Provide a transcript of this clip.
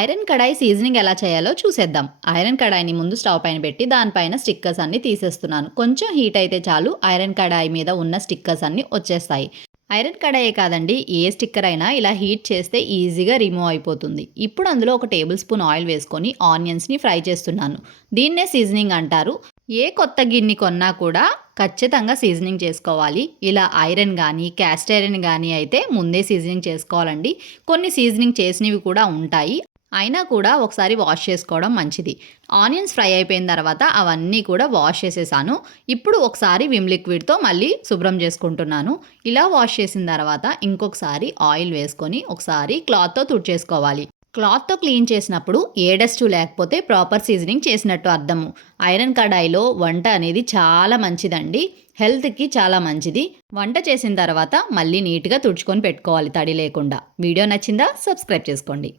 Iron కడాయి seasoning ఎలా చేయాలో చూసేద్దాం. ఐరన్ కడాయిని ముందు స్టవ్ పైన పెట్టి దానిపైన స్టిక్కర్స్ అన్ని తీసేస్తున్నాను. కొంచెం హీట్ అయితే చాలు ఐరన్ కడాయి మీద ఉన్న స్టిక్కర్స్ అన్ని వచ్చేస్తాయి. ఐరన్ కడాయే కాదండి, ఏ స్టిక్కర్ అయినా ఇలా హీట్ చేస్తే ఈజీగా రిమూవ్ అయిపోతుంది. ఇప్పుడు అందులో ఒక టేబుల్ స్పూన్ ఆయిల్ వేసుకొని ఆనియన్స్ని ఫ్రై చేస్తున్నాను. దీన్నే సీజనింగ్ అంటారు. ఏ కొత్త గిన్నె కొన్నా కూడా ఖచ్చితంగా సీజనింగ్ చేసుకోవాలి. ఇలా ఐరన్ కానీ క్యాస్ట్ ఐరన్ కానీ అయితే ముందే సీజనింగ్ చేసుకోవాలండి. కొన్ని సీజనింగ్ చేసినవి కూడా ఉంటాయి. అయినా కూడా ఒకసారి వాష్ చేసుకోవడం మంచిది. ఆనియన్స్ ఫ్రై అయిపోయిన తర్వాత అవన్నీ కూడా వాష్ చేసేసాను. ఇప్పుడు ఒకసారి విమ్ లిక్విడ్తో మళ్ళీ శుభ్రం చేసుకుంటున్నాను. ఇలా వాష్ చేసిన తర్వాత ఇంకొకసారి ఆయిల్ వేసుకొని ఒకసారి క్లాత్తో తుడిచేసుకోవాలి. క్లాత్తో క్లీన్ చేసినప్పుడు ఏ డస్ట్ లేకపోతే ప్రాపర్ సీజనింగ్ చేసినట్టు అర్థము. ఐరన్ కడాయిలో వంట అనేది చాలా మంచిదండి. హెల్త్కి చాలా మంచిది. వంట చేసిన తర్వాత మళ్ళీ నీట్గా తుడుచుకొని పెట్టుకోవాలి తడి లేకుండా. వీడియో నచ్చిందా? సబ్స్క్రైబ్ చేసుకోండి.